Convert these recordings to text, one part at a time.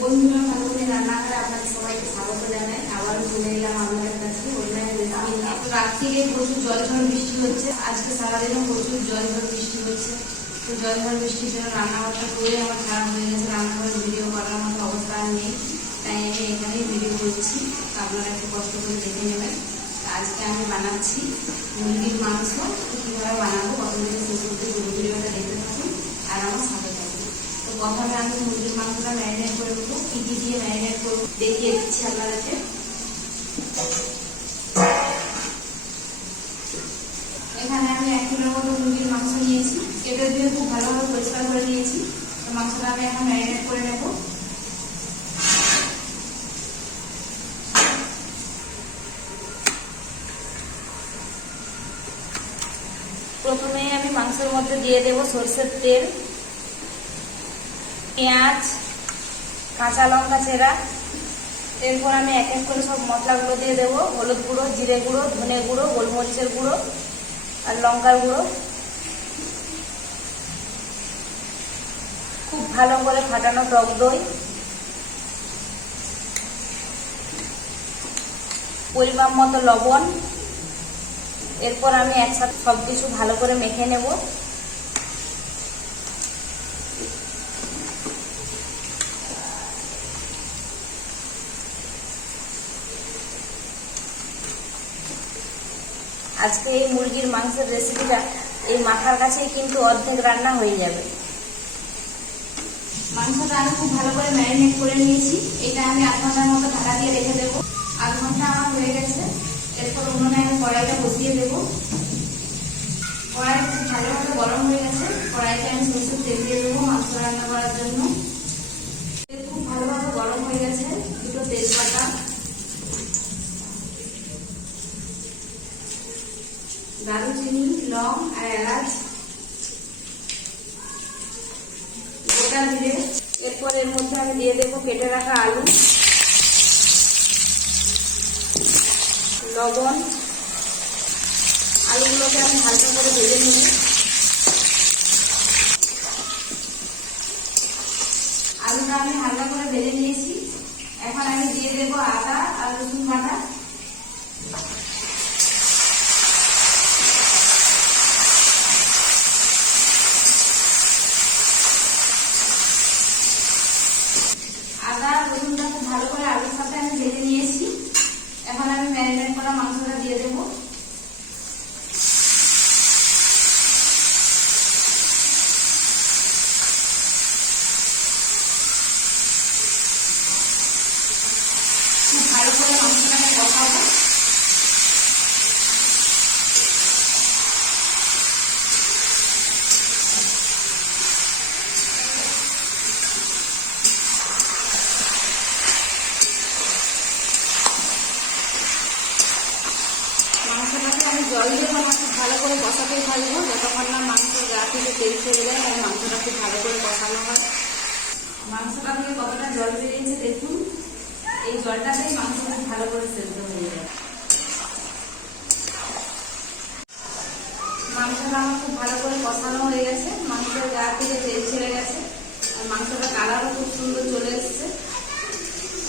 বন্ধুরা রান্না করে আপনাদের সবাইকে স্বাগত জানাই। আবারও চলে এলাম আপনাদের কাছে রাত থেকে প্রচুর জল ঝড় বৃষ্টি হচ্ছে। আজকে সারাদিনও প্রচুর জল ঝড় বৃষ্টি হচ্ছে। তো জল ঝড় বৃষ্টির জন্য রান্নাঘরটা করে আমার খারাপ হয়ে গেছে। রান্নাঘরের ভিডিও করার মতো অবস্থা নেই। তাই আমি এখানেই ভিডিও করছি। আপনারা একটু কষ্ট করে দেখে নেবেন। আজকে আমি বানাচ্ছি মুরগির মাংস। কীভাবে বানাবো? প্রথম থেকে শেষ পুরো ভিডিওটা দেখতে থাকুন। আর আমার সাথে থাকুন। তো প্রথমে আমি মুরগির মাংসটা ম্যারিনেট করে নেব কী কী দিয়ে ম্যারিনেট করব, দেখিয়ে দিচ্ছি আপনাদেরকে এখানে আমি এক কিলোর মতো মুরগির মাংস নিয়েছি। কেটে দিয়ে খুব ভালোভাবে পরিষ্কার করে নিয়েছি। তো মাংসটা আমি এখন ম্যারিনেট করে নেব। প্রথমে আমি মাংসের মধ্যে দিয়ে দেব সর্ষের তেল। পেঁয়াজ, কাঁচা লঙ্কা চেরা। এরপর আমি এক এক করে সব মশলাগুলো দিয়ে দেবো। হলুদ গুঁড়ো, জিরে গুঁড়ো, ধনে গুঁড়ো, গোলমরিচের গুঁড়ো আর লঙ্কার গুঁড়ো। খুব ভালো করে ফাটানো টক দই। পরিমাপ মতো লবণ। এরপর আমি একসাথে সব কিছু ভালো করে মেখে নেব। আজকে এই মুরগির মাংসের রেসিপিটা এই মাথার কাছেই কিন্তু অর্ধেক রান্না হয়ে যাবে। মাংসটা আমি খুব ভালো করে ম্যারিনেট করে নিয়েছি। এটা আমি আধ ঘণ্টার মতো ঢাকা দিয়ে রেখে দেবো। আধ ঘণ্টা আমার হয়ে গেছে। এরপর উনুনে আমি কড়াইটা বসিয়ে দেবো। কড়াই ভালোভাবে গরম হয়ে গেছে। কড়াইতে আমি সরষের তেল দিয়ে দেবো মাংস রান্না করার জন্য তেল খুব ভালোভাবে গরম হয়ে গেছে দুটো তেজপাতা দারুচিনি, লং আর এলাচ, গোটা জিরে। এরপর এর মধ্যে আমি দিয়ে দেবো কেটে রাখা আলু, লবণ। আলুগুলোকে আমি হালকা করে ভেজে নিই আলুটা আমি হালকা করে ভেজে নিয়েছি। এখন আমি দিয়ে দেবো আদা আর রসুন বাটা আদা আর রসুনটা খুব ভালো করে আলুর সাথে আমি ভেজে নিয়েছি এখন আমি ম্যারিনেট করা মাংসটা দিয়ে দেবো খুব ভালো করে মাংসটাকে কষাবো মাংসটাকে আমি জল দিয়ে আমার খুব ভালো করে কষাতেই যতক্ষণ না মাংসের গা থেকে তেল ছেড়ে যায় আর মাংসটা খুব ভালো করে কষানো হয়। মাংসটা থেকে কতটা জল বেরিয়েছে দেখুন। এই জলটাতেই মাংস খুব ভালো করে সেদ্ধ হয়ে যায়। মাংসটা আমার খুব ভালো করে কষানো হয়ে গেছে। মাংসের গা থেকে তেল ছেড়ে গেছে, আর মাংসটা কালারও খুব সুন্দর চলে এসছে।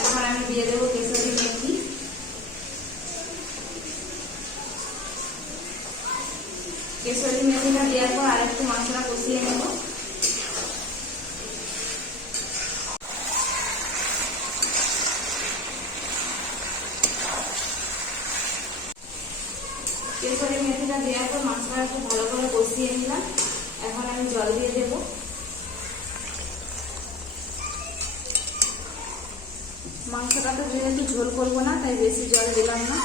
এখন আমি দিয়ে দেবো কেশরি মেথিটা দেওয়ার আরেকটু কষিয়ে নেব। কেশরি মেথিটা দেওয়ার পর মাংসটা একটু ভালো করে কষিয়ে নিলাম। এখন আমি জল দিয়ে দেব। মাংসটা তো যেহেতু ঝোল করব না, তাই বেশি জল দিলাম না।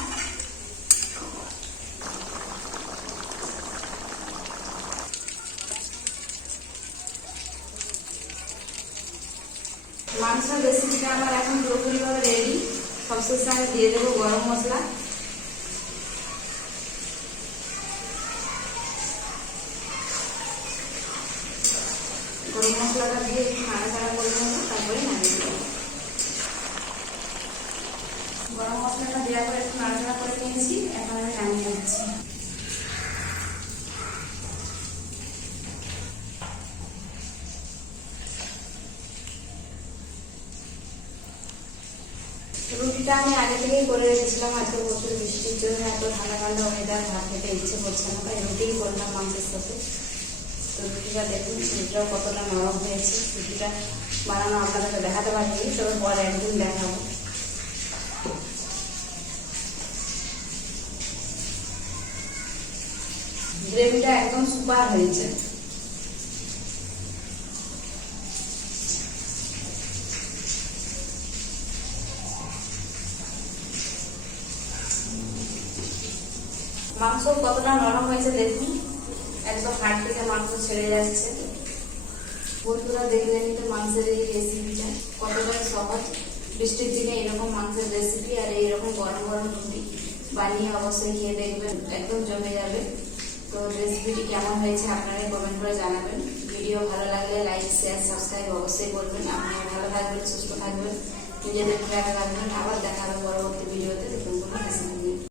মাংসের রেসিপিটা আমার এখন পুরোপুরিভাবে রেডি সবশেষে আমি দিয়ে দেবো গরম মশলা গরম মশলাটা দিয়ে একটু নাড়াচাড়া করে নেব তারপরে নামিয়ে দেবো গরম মশলাটা দেওয়ার পরে একটু নাড়াচাড়া করে নিয়েছি এখন আমি নামিয়ে দিচ্ছি রুটিটা আমি আগে থেকেই করে রেখেছিলাম, আজকে প্রচুর বৃষ্টির জন্য এত ঠান্ডা ঠান্ডা ওয়েদার ভাত খেতে ইচ্ছে করছে না, তাই রুটিই করলাম মাংসের সাথে। তো রুটিটা দেখুন রুটিটাও কতটা নরম হয়েছে। রুটিটা বানানো আপনাদেরকে দেখাতে পারিনি, তবে পরে একদিন দেখাবো। গ্রেভিটা একদম সুপার হয়েছে। মাংস কতটা নরম হয়েছে দেখুন। একদম হাট থেকে মাংস ছেড়ে যাচ্ছে। বন্ধুরা দেখলেনই তো মাংসের এই রেসিপিটা কতটা সহজ। বৃষ্টির দিনে এরকম মাংসের রেসিপি আর এইরকম গরম গরম রুটি বানিয়ে অবশ্যই খেয়ে দেখবেন, একদম জমে যাবে। তো রেসিপিটি কেমন হয়েছে আপনারাই কমেন্ট করে জানাবেন। ভিডিও ভালো লাগলে লাইক শেয়ার সাবস্ক্রাইব অবশ্যই করবেন। আপনারা ভালো থাকবেন, সুস্থ থাকবেন, নিজেদের খেয়াল রাখবেন।